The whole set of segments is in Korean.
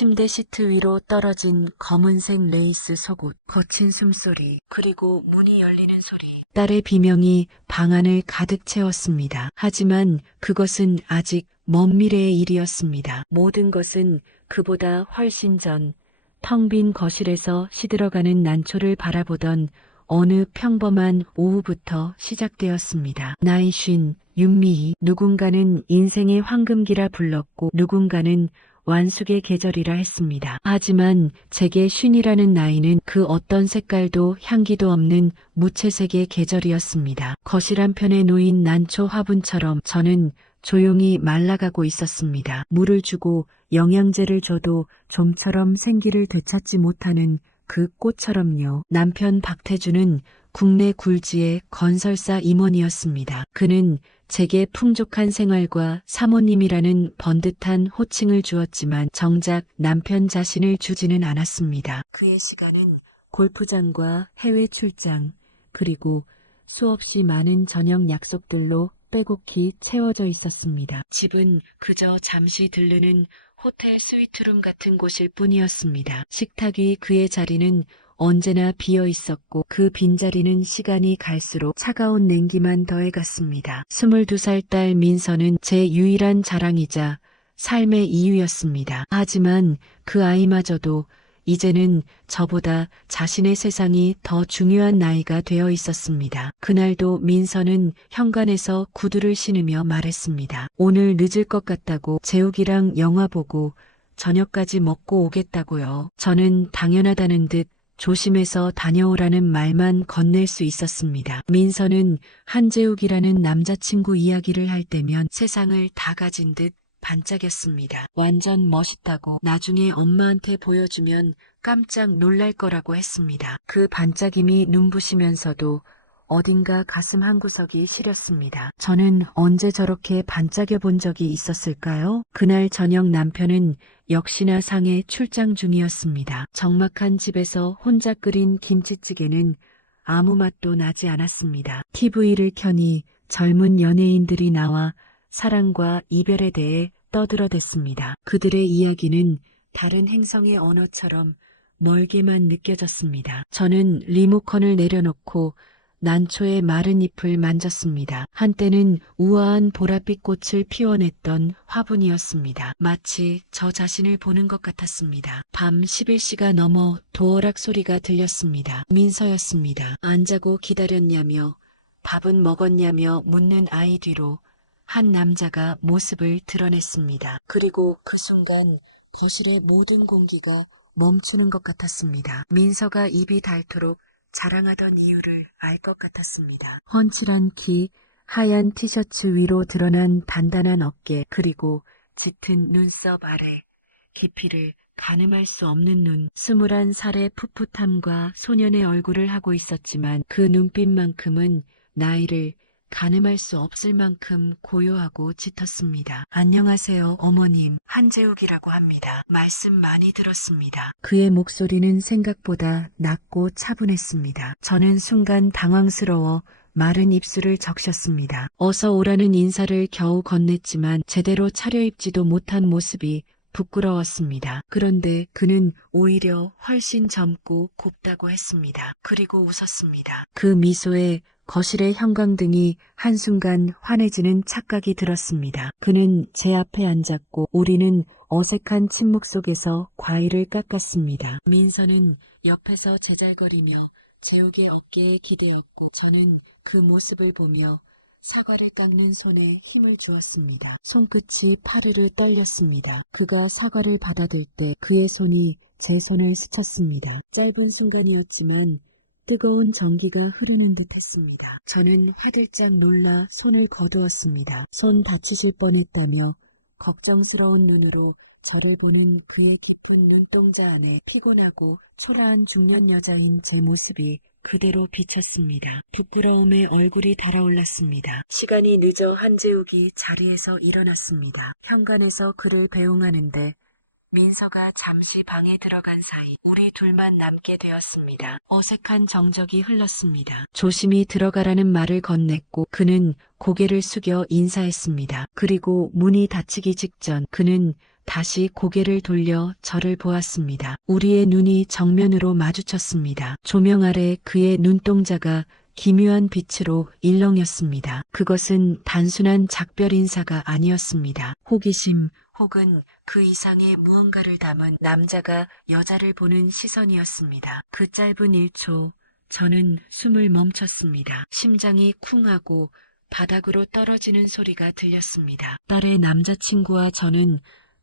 침대 시트 위로 떨어진 검은색 레이스 속옷, 거친 숨소리, 그리고 문이 열리는 소리. 딸의 비명이 방 안을 가득 채웠습니다. 하지만 그것은 아직 먼 미래의 일이었습니다. 모든 것은 그보다 훨씬 전, 텅 빈 거실에서 시들어가는 난초를 바라보던 어느 평범한 오후부터 시작되었습니다. 나이 50, 윤미희. 누군가는 인생의 황금기라 불렀고 누군가는 완숙의 계절이라 했습니다. 하지만 제게 50이라는 나이는 그 어떤 색깔도 향기도 없는 무채색의 계절이었습니다. 거실 한편에 놓인 난초 화분처럼 저는 조용히 말라가고 있었습니다. 물을 주고 영양제를 줘도 좀처럼 생기를 되찾지 못하는 그 꽃처럼요. 남편 박태주는 국내 굴지의 건설사 임원이었습니다. 그는 제게 풍족한 생활과 사모님이라는 번듯한 호칭을 주었지만 정작 남편 자신을 주지는 않았습니다. 그의 시간은 골프장과 해외 출장, 그리고 수없이 많은 저녁 약속들로 빼곡히 채워져 있었습니다. 집은 그저 잠시 들르는 호텔 스위트룸 같은 곳일 뿐이었습니다. 식탁 위 그의 자리는 언제나 비어 있었고 그 빈자리는 시간이 갈수록 차가운 냉기만 더해갔습니다. 22살 딸 민서는 제 유일한 자랑이자 삶의 이유였습니다. 하지만 그 아이마저도 이제는 저보다 자신의 세상이 더 중요한 나이가 되어 있었습니다. 그날도 민서는 현관에서 구두를 신으며 말했습니다. 오늘 늦을 것 같다고 재욱이랑 영화 보고 저녁까지 먹고 오겠다고요. 저는 당연하다는 듯 조심해서 다녀오라는 말만 건넬 수 있었습니다. 민서는 한재욱이라는 남자친구 이야기를 할 때면 세상을 다 가진 듯 반짝였습니다. 완전 멋있다고 나중에 엄마한테 보여주면 깜짝 놀랄 거라고 했습니다. 그 반짝임이 눈부시면서도 어딘가 가슴 한구석이 시렸습니다. 저는 언제 저렇게 반짝여 본 적이 있었을까요? 그날 저녁 남편은 역시나 상해 출장 중이었습니다. 적막한 집에서 혼자 끓인 김치찌개는 아무 맛도 나지 않았습니다. TV를 켜니 젊은 연예인들이 나와 사랑과 이별에 대해 떠들어댔습니다. 그들의 이야기는 다른 행성의 언어처럼 멀게만 느껴졌습니다. 저는 리모컨을 내려놓고 난초의 마른 잎을 만졌습니다. 한때는 우아한 보랏빛 꽃을 피워냈던 화분이었습니다. 마치 저 자신을 보는 것 같았습니다. 밤 11시가 넘어 도어락 소리가 들렸습니다. 민서였습니다. 안 자고 기다렸냐며 밥은 먹었냐며 묻는 아이 뒤로 한 남자가 모습을 드러냈습니다. 그리고 그 순간 거실의 모든 공기가 멈추는 것 같았습니다. 민서가 입이 닳도록 자랑하던 이유를 알 것 같았습니다. 훤칠한 키, 하얀 티셔츠 위로 드러난 단단한 어깨, 그리고 짙은 눈썹 아래 깊이를 가늠할 수 없는 눈. 21살의 풋풋함과 소년의 얼굴을 하고 있었지만 그 눈빛만큼은 나이를 가늠할 수 없을 만큼 고요하고 짙었습니다. 안녕하세요, 어머님. 한재욱이라고 합니다. 말씀 많이 들었습니다. 그의 목소리는 생각보다 낮고 차분했습니다. 저는 순간 당황스러워 마른 입술을 적셨습니다. 어서 오라는 인사를 겨우 건넸지만 제대로 차려입지도 못한 모습이 부끄러웠습니다. 그런데 그는 오히려 훨씬 젊고 곱다고 했습니다. 그리고 웃었습니다. 그 미소에 거실의 형광등이 한순간 환해지는 착각이 들었습니다. 그는 제 앞에 앉았고 우리는 어색한 침묵 속에서 과일을 깎았습니다. 민서는 옆에서 제잘거리며 재욱의 어깨에 기대었고 저는 그 모습을 보며 사과를 깎는 손에 힘을 주었습니다. 손끝이 파르르 떨렸습니다. 그가 사과를 받아들 때 그의 손이 제 손을 스쳤습니다. 짧은 순간이었지만 뜨거운 전기가 흐르는 듯 했습니다. 저는 화들짝 놀라 손을 거두었습니다. 손 다치실 뻔했다며 걱정스러운 눈으로 저를 보는 그의 깊은 눈동자 안에 피곤하고 초라한 중년 여자인 제 모습이 그대로 비쳤습니다. 부끄러움에 얼굴이 달아올랐습니다. 시간이 늦어 한재욱이 자리에서 일어났습니다. 현관에서 그를 배웅하는데 민서가 잠시 방에 들어간 사이 우리 둘만 남게 되었습니다. 어색한 정적이 흘렀습니다. 조심히 들어가라는 말을 건넸고 그는 고개를 숙여 인사했습니다. 그리고 문이 닫히기 직전 그는 다시 고개를 돌려 저를 보았습니다. 우리의 눈이 정면으로 마주쳤습니다. 조명 아래 그의 눈동자가 기묘한 빛으로 일렁였습니다. 그것은 단순한 작별 인사가 아니었습니다. 호기심 혹은 그 이상의 무언가를 담은 남자가 여자를 보는 시선이었습니다. 그 짧은 1초, 저는 숨을 멈췄습니다. 심장이 쿵하고 바닥으로 떨어지는 소리가 들렸습니다. 딸의 남자친구와 저는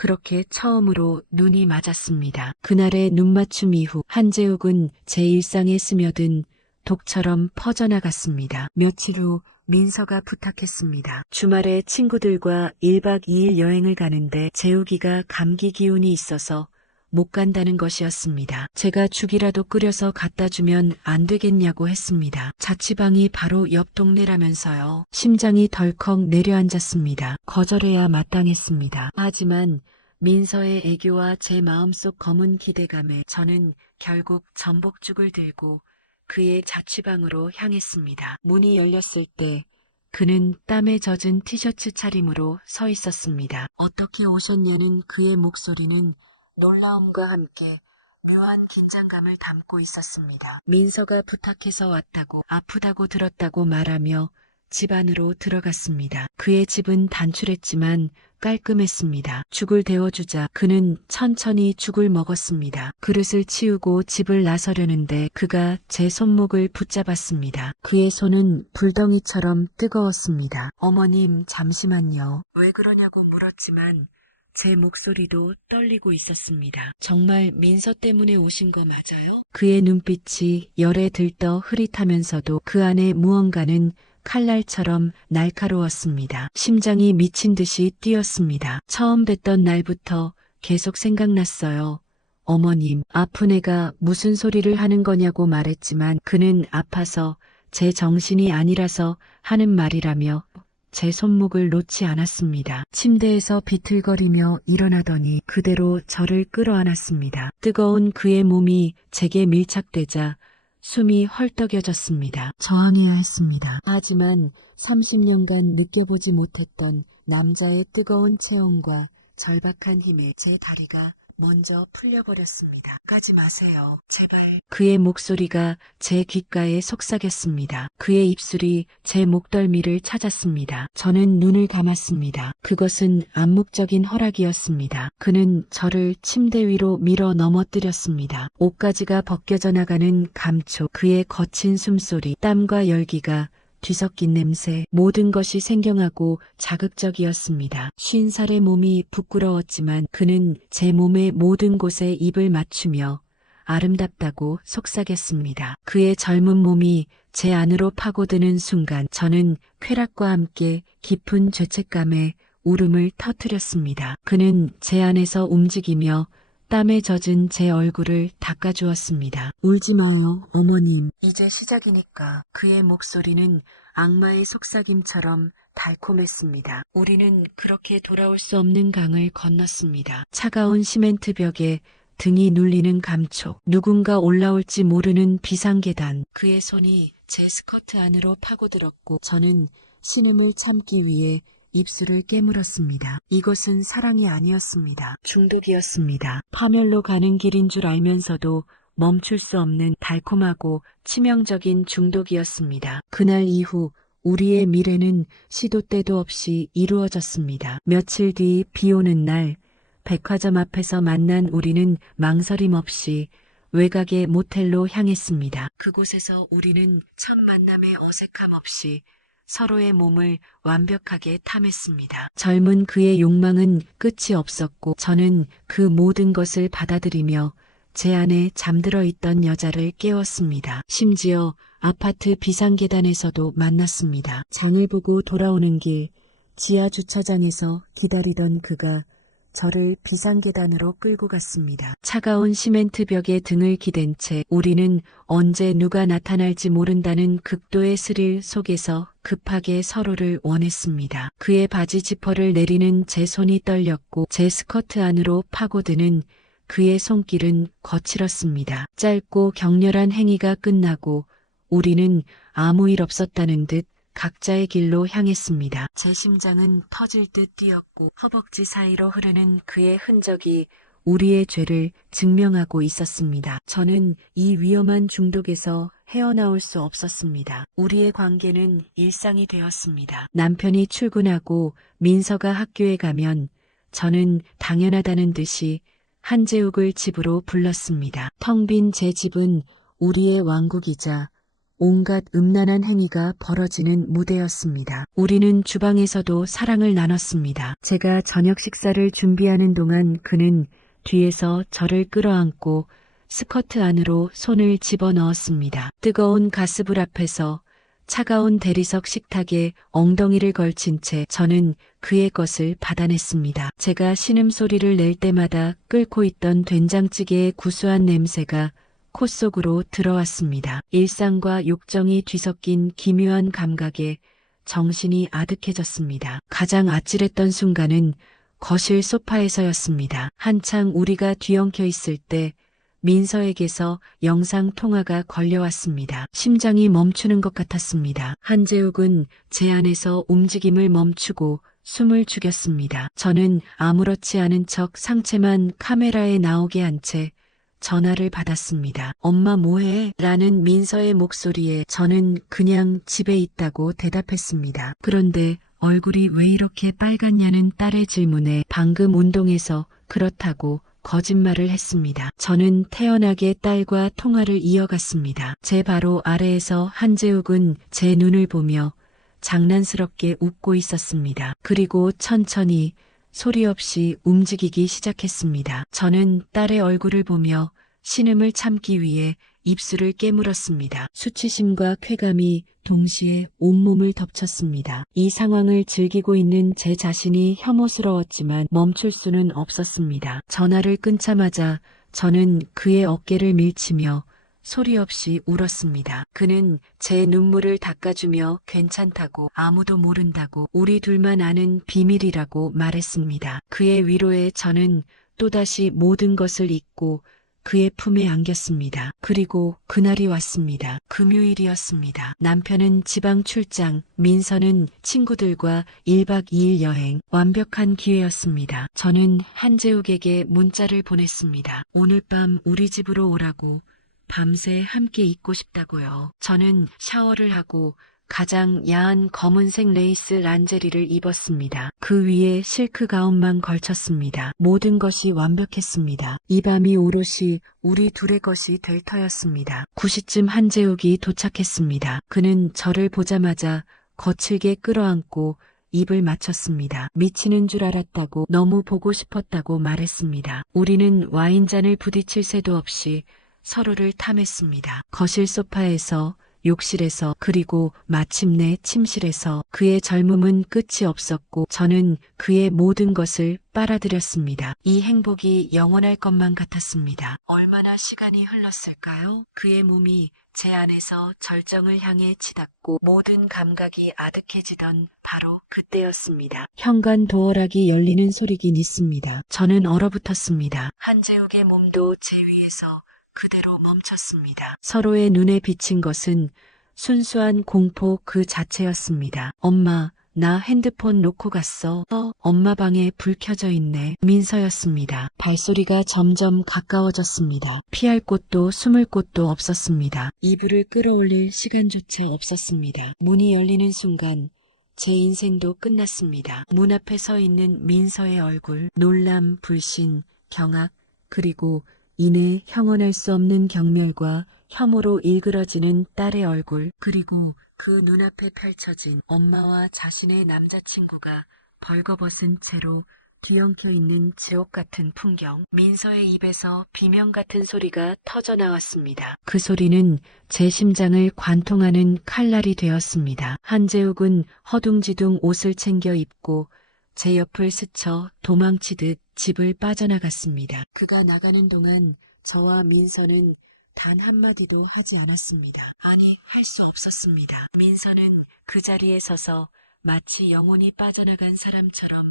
그렇게 처음으로 눈이 맞았습니다. 그날의 눈맞춤 이후 한재욱은 제 일상에 스며든 독처럼 퍼져나갔습니다. 며칠 후 민서가 부탁했습니다. 주말에 친구들과 1박 2일 여행을 가는데 재욱이가 감기 기운이 있어서 못 간다는 것이었습니다. 제가 죽이라도 끓여서 갖다 주면 안 되겠냐고 했습니다. 자취방이 바로 옆 동네라면서요. 심장이 덜컥 내려앉았습니다. 거절해야 마땅했습니다. 하지만 민서의 애교와 제 마음속 검은 기대감에 저는 결국 전복죽을 들고 그의 자취방으로 향했습니다. 문이 열렸을 때 그는 땀에 젖은 티셔츠 차림으로 서 있었습니다. 어떻게 오셨냐는 그의 목소리는 놀라움과 함께 묘한 긴장감을 담고 있었습니다. 민서가 부탁해서 왔다고 아프다고 들었다고 말하며 집 안으로 들어갔습니다. 그의 집은 단출했지만 깔끔했습니다. 죽을 데워주자 그는 천천히 죽을 먹었습니다. 그릇을 치우고 집을 나서려는데 그가 제 손목을 붙잡았습니다. 그의 손은 불덩이처럼 뜨거웠습니다. 어머님, 잠시만요. 왜 그러냐고 물었지만 제 목소리도 떨리고 있었습니다. 정말 민서 때문에 오신 거 맞아요? 그의 눈빛이 열에 들떠 흐릿하면서도 그 안에 무언가는 칼날처럼 날카로웠습니다. 심장이 미친 듯이 뛰었습니다. 처음 뵀던 날부터 계속 생각났어요. 어머님, 아픈 애가 무슨 소리를 하는 거냐고 말했지만 그는 아파서 제 정신이 아니라서 하는 말이라며 제 손목을 놓지 않았습니다. 침대에서 비틀거리며 일어나더니 그대로 저를 끌어안았습니다. 뜨거운 그의 몸이 제게 밀착되자 숨이 헐떡여졌습니다. 저항해야 했습니다. 하지만 30년간 느껴보지 못했던 남자의 뜨거운 체온과 절박한 힘에 제 다리가 먼저 풀려버렸습니다. 가지 마세요. 제발. 그의 목소리가 제 귓가에 속삭였습니다. 그의 입술이 제 목덜미를 찾았습니다. 저는 눈을 감았습니다. 그것은 암묵적인 허락이었습니다. 그는 저를 침대 위로 밀어 넘어뜨렸습니다. 옷가지가 벗겨져 나가는 감촉, 그의 거친 숨소리, 땀과 열기가 뒤섞인 냄새, 모든 것이 생경하고 자극적이었습니다. 50살의 몸이 부끄러웠지만 그는 제 몸의 모든 곳에 입을 맞추며 아름답다고 속삭였습니다. 그의 젊은 몸이 제 안으로 파고드는 순간 저는 쾌락과 함께 깊은 죄책감에 울음을 터뜨렸습니다. 그는 제 안에서 움직이며 땀에 젖은 제 얼굴을 닦아주었습니다. 울지 마요, 어머님. 이제 시작이니까. 그의 목소리는 악마의 속삭임처럼 달콤했습니다. 우리는 그렇게 돌아올 수 없는 강을 건넜습니다. 차가운 시멘트 벽에 등이 눌리는 감촉, 누군가 올라올지 모르는 비상계단. 그의 손이 제 스커트 안으로 파고들었고 저는 신음을 참기 위해 입술을 깨물었습니다. 이것은 사랑이 아니었습니다. 중독이었습니다. 파멸로 가는 길인 줄 알면서도 멈출 수 없는 달콤하고 치명적인 중독이었습니다. 그날 이후 우리의 미래는 시도 때도 없이 이루어졌습니다. 며칠 뒤 비 오는 날 백화점 앞에서 만난 우리는 망설임 없이 외곽의 모텔로 향했습니다. 그곳에서 우리는 첫 만남의 어색함 없이 서로의 몸을 완벽하게 탐했습니다. 젊은 그의 욕망은 끝이 없었고 저는 그 모든 것을 받아들이며 제 안에 잠들어 있던 여자를 깨웠습니다. 심지어 아파트 비상계단에서도 만났습니다. 장을 보고 돌아오는 길 지하 주차장에서 기다리던 그가 저를 비상계단으로 끌고 갔습니다. 차가운 시멘트 벽에 등을 기댄 채 우리는 언제 누가 나타날지 모른다는 극도의 스릴 속에서 급하게 서로를 원했습니다. 그의 바지 지퍼를 내리는 제 손이 떨렸고 제 스커트 안으로 파고드는 그의 손길은 거칠었습니다. 짧고 격렬한 행위가 끝나고 우리는 아무 일 없었다는 듯 각자의 길로 향했습니다. 제 심장은 터질 듯 뛰었고 허벅지 사이로 흐르는 그의 흔적이 우리의 죄를 증명하고 있었습니다. 저는 이 위험한 중독에서 헤어나올 수 없었습니다. 우리의 관계는 일상이 되었습니다. 남편이 출근하고 민서가 학교에 가면 저는 당연하다는 듯이 한재욱을 집으로 불렀습니다. 텅 빈 제 집은 우리의 왕국이자 온갖 음란한 행위가 벌어지는 무대였습니다. 우리는 주방에서도 사랑을 나눴습니다. 제가 저녁 식사를 준비하는 동안 그는 뒤에서 저를 끌어안고 스커트 안으로 손을 집어넣었습니다. 뜨거운 가스불 앞에서 차가운 대리석 식탁에 엉덩이를 걸친 채 저는 그의 것을 받아냈습니다. 제가 신음소리를 낼 때마다 끓고 있던 된장찌개의 구수한 냄새가 콧속으로 들어왔습니다. 일상과 욕정이 뒤섞인 기묘한 감각에 정신이 아득해졌습니다. 가장 아찔했던 순간은 거실 소파에서였습니다. 한창 우리가 뒤엉켜 있을 때 민서에게서 영상 통화가 걸려왔습니다. 심장이 멈추는 것 같았습니다. 한재욱은 제 안에서 움직임을 멈추고 숨을 죽였습니다. 저는 아무렇지 않은 척 상체만 카메라에 나오게 한 채 전화를 받았습니다. 엄마 뭐해? 라는 민서의 목소리에 저는 그냥 집에 있다고 대답했습니다. 그런데 얼굴이 왜 이렇게 빨갛냐는 딸의 질문에 방금 운동해서 그렇다고 거짓말을 했습니다. 저는 태연하게 딸과 통화를 이어갔습니다. 제 바로 아래에서 한재욱은 제 눈을 보며 장난스럽게 웃고 있었습니다. 그리고 천천히 소리 없이 움직이기 시작했습니다. 저는 딸의 얼굴을 보며 신음을 참기 위해 입술을 깨물었습니다. 수치심과 쾌감이 동시에 온몸을 덮쳤습니다. 이 상황을 즐기고 있는 제 자신이 혐오스러웠지만 멈출 수는 없었습니다. 전화를 끊자마자 저는 그의 어깨를 밀치며 소리 없이 울었습니다. 그는 제 눈물을 닦아주며 괜찮다고, 아무도 모른다고, 우리 둘만 아는 비밀이라고 말했습니다. 그의 위로에 저는 또다시 모든 것을 잊고 그의 품에 안겼습니다. 그리고 그날이 왔습니다. 금요일이었습니다. 남편은 지방 출장, 민서는 친구들과 1박 2일 여행, 완벽한 기회였습니다. 저는 한재욱에게 문자를 보냈습니다. 오늘 밤 우리 집으로 오라고. 밤새 함께 있고 싶다고요. 저는 샤워를 하고 가장 야한 검은색 레이스 란제리를 입었습니다. 그 위에 실크 가운만 걸쳤습니다. 모든 것이 완벽했습니다. 이 밤이 오롯이 우리 둘의 것이 될 터였습니다. 9시쯤 한재욱이 도착했습니다. 그는 저를 보자마자 거칠게 끌어안고 입을 맞췄습니다. 미치는 줄 알았다고, 너무 보고 싶었다고 말했습니다. 우리는 와인잔을 부딪힐 새도 없이 서로를 탐했습니다. 거실 소파에서, 욕실에서, 그리고 마침내 침실에서. 그의 젊음은 끝이 없었고 저는 그의 모든 것을 빨아들였습니다. 이 행복이 영원할 것만 같았습니다. 얼마나 시간이 흘렀을까요? 그의 몸이 제 안에서 절정을 향해 치닫고 모든 감각이 아득해지던 바로 그때였습니다. 현관 도어락이 열리는 소리긴 있습니다. 저는 얼어붙었습니다. 한재욱의 몸도 제 위에서 그대로 멈췄습니다. 서로의 눈에 비친 것은 순수한 공포 그 자체였습니다. 엄마, 나 핸드폰 놓고 갔어. 엄마 방에 불 켜져 있네. 민서였습니다. 발소리가 점점 가까워졌습니다. 피할 곳도 숨을 곳도 없었습니다. 이불을 끌어올릴 시간조차 없었습니다. 문이 열리는 순간 제 인생도 끝났습니다. 문 앞에 서 있는 민서의 얼굴, 놀람, 불신, 경악, 그리고 이내 형언할 수 없는 경멸과 혐오로 일그러지는 딸의 얼굴, 그리고 그 눈앞에 펼쳐진 엄마와 자신의 남자친구가 벌거벗은 채로 뒤엉켜 있는 지옥 같은 풍경. 민서의 입에서 비명 같은 소리가 터져 나왔습니다. 그 소리는 제 심장을 관통하는 칼날이 되었습니다. 한재욱은 허둥지둥 옷을 챙겨 입고 제 옆을 스쳐 도망치듯 집을 빠져나갔습니다. 그가 나가는 동안 저와 민서는 단 한마디도 하지 않았습니다. 아니, 할 수 없었습니다. 민서는 그 자리에 서서 마치 영혼이 빠져나간 사람처럼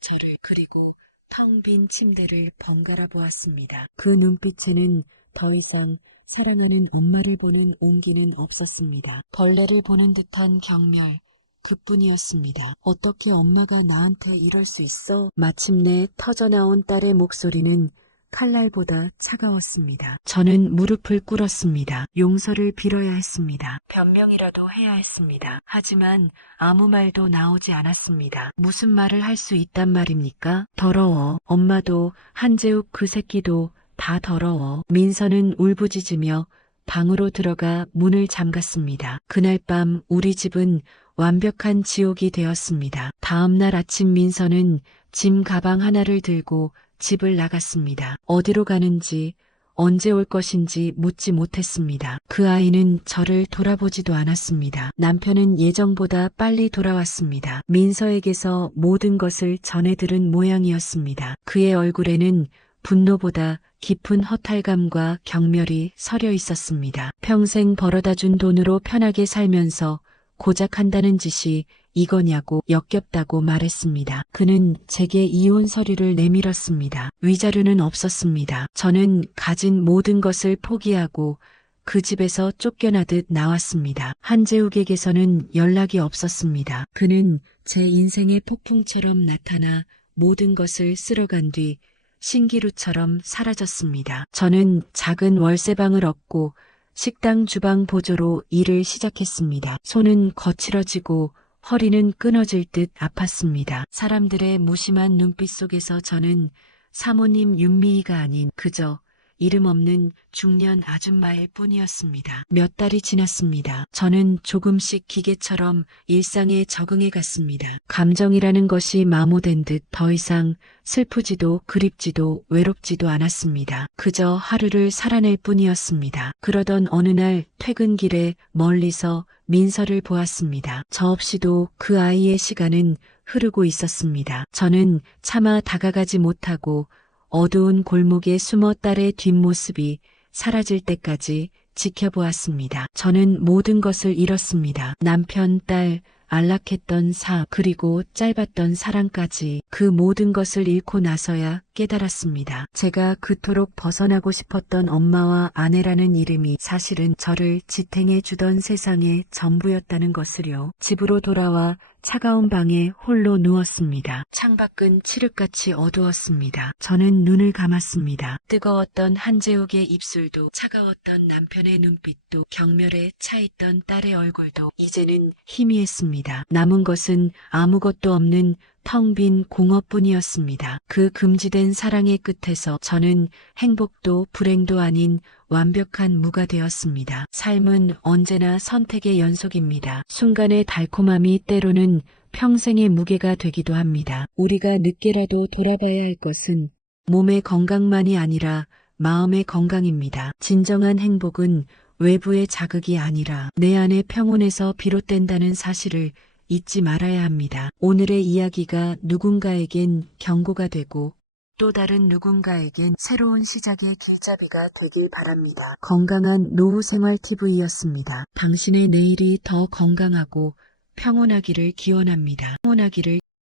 저를, 그리고 텅 빈 침대를 번갈아 보았습니다. 그 눈빛에는 더 이상 사랑하는 엄마를 보는 온기는 없었습니다. 벌레를 보는 듯한 경멸, 그뿐이었습니다. 어떻게 엄마가 나한테 이럴 수 있어? 마침내 터져나온 딸의 목소리는 칼날보다 차가웠습니다. 저는 무릎을 꿇었습니다. 용서를 빌어야 했습니다. 변명이라도 해야 했습니다. 하지만 아무 말도 나오지 않았습니다. 무슨 말을 할 수 있단 말입니까? 더러워. 엄마도 한재욱 그 새끼도 다 더러워. 민서는 울부짖으며 방으로 들어가 문을 잠갔습니다. 그날 밤 우리 집은 완벽한 지옥이 되었습니다. 다음 날 아침 민서는 짐 가방 하나를 들고 집을 나갔습니다. 어디로 가는지 언제 올 것인지 묻지 못했습니다. 그 아이는 저를 돌아보지도 않았습니다. 남편은 예정보다 빨리 돌아왔습니다. 민서에게서 모든 것을 전해 들은 모양이었습니다. 그의 얼굴에는 분노보다 깊은 허탈감과 경멸이 서려 있었습니다. 평생 벌어다 준 돈으로 편하게 살면서 고작 한다는 짓이 이거냐고 역겹다고 말했습니다. 그는 제게 이혼 서류를 내밀었습니다. 위자료는 없었습니다. 저는 가진 모든 것을 포기하고 그 집에서 쫓겨나듯 나왔습니다. 한재욱에게서는 연락이 없었습니다. 그는 제 인생의 폭풍처럼 나타나 모든 것을 쓸어간 뒤 신기루처럼 사라졌습니다. 저는 작은 월세방을 얻고 식당 주방 보조로 일을 시작했습니다. 손은 거칠어지고 허리는 끊어질 듯 아팠습니다. 사람들의 무심한 눈빛 속에서 저는 사모님 윤미희가 아닌 그저 이름 없는 중년 아줌마일 뿐이었습니다. 몇 달이 지났습니다. 저는 조금씩 기계처럼 일상에 적응해 갔습니다. 감정이라는 것이 마모된 듯 더 이상 슬프지도 그립지도 외롭지도 않았습니다. 그저 하루를 살아낼 뿐이었습니다. 그러던 어느 날 퇴근길에 멀리서 민서를 보았습니다. 저 없이도 그 아이의 시간은 흐르고 있었습니다. 저는 차마 다가가지 못하고 어두운 골목에 숨어 딸의 뒷모습이 사라질 때까지 지켜보았습니다. 저는 모든 것을 잃었습니다. 남편, 딸, 안락했던 삶, 그리고 짧았던 사랑까지 그 모든 것을 잃고 나서야 깨달았습니다. 제가 그토록 벗어나고 싶었던 엄마와 아내라는 이름이 사실은 저를 지탱해 주던 세상의 전부였다는 것을요. 집으로 돌아와 차가운 방에 홀로 누웠습니다. 창밖은 칠흑같이 어두웠습니다. 저는 눈을 감았습니다. 뜨거웠던 한재욱의 입술도 차가웠던 남편의 눈빛도 경멸에 차있던 딸의 얼굴도 이제는 희미했습니다. 남은 것은 아무것도 없는 텅 빈 공허뿐이었습니다. 그 금지된 사랑의 끝에서 저는 행복도 불행도 아닌 완벽한 무가 되었습니다. 삶은 언제나 선택의 연속입니다. 순간의 달콤함이 때로는 평생의 무게가 되기도 합니다. 우리가 늦게라도 돌아봐야 할 것은 몸의 건강만이 아니라 마음의 건강입니다. 진정한 행복은 외부의 자극이 아니라 내 안의 평온에서 비롯된다는 사실을 잊지 말아야 합니다. 오늘의 이야기가 누군가에겐 경고가 되고 또 다른 누군가에겐 새로운 시작의 길잡이가 되길 바랍니다. 건강한 노후생활TV였습니다. 당신의 내일이 더 건강하고 평온하기를 기원합니다. 평온하기를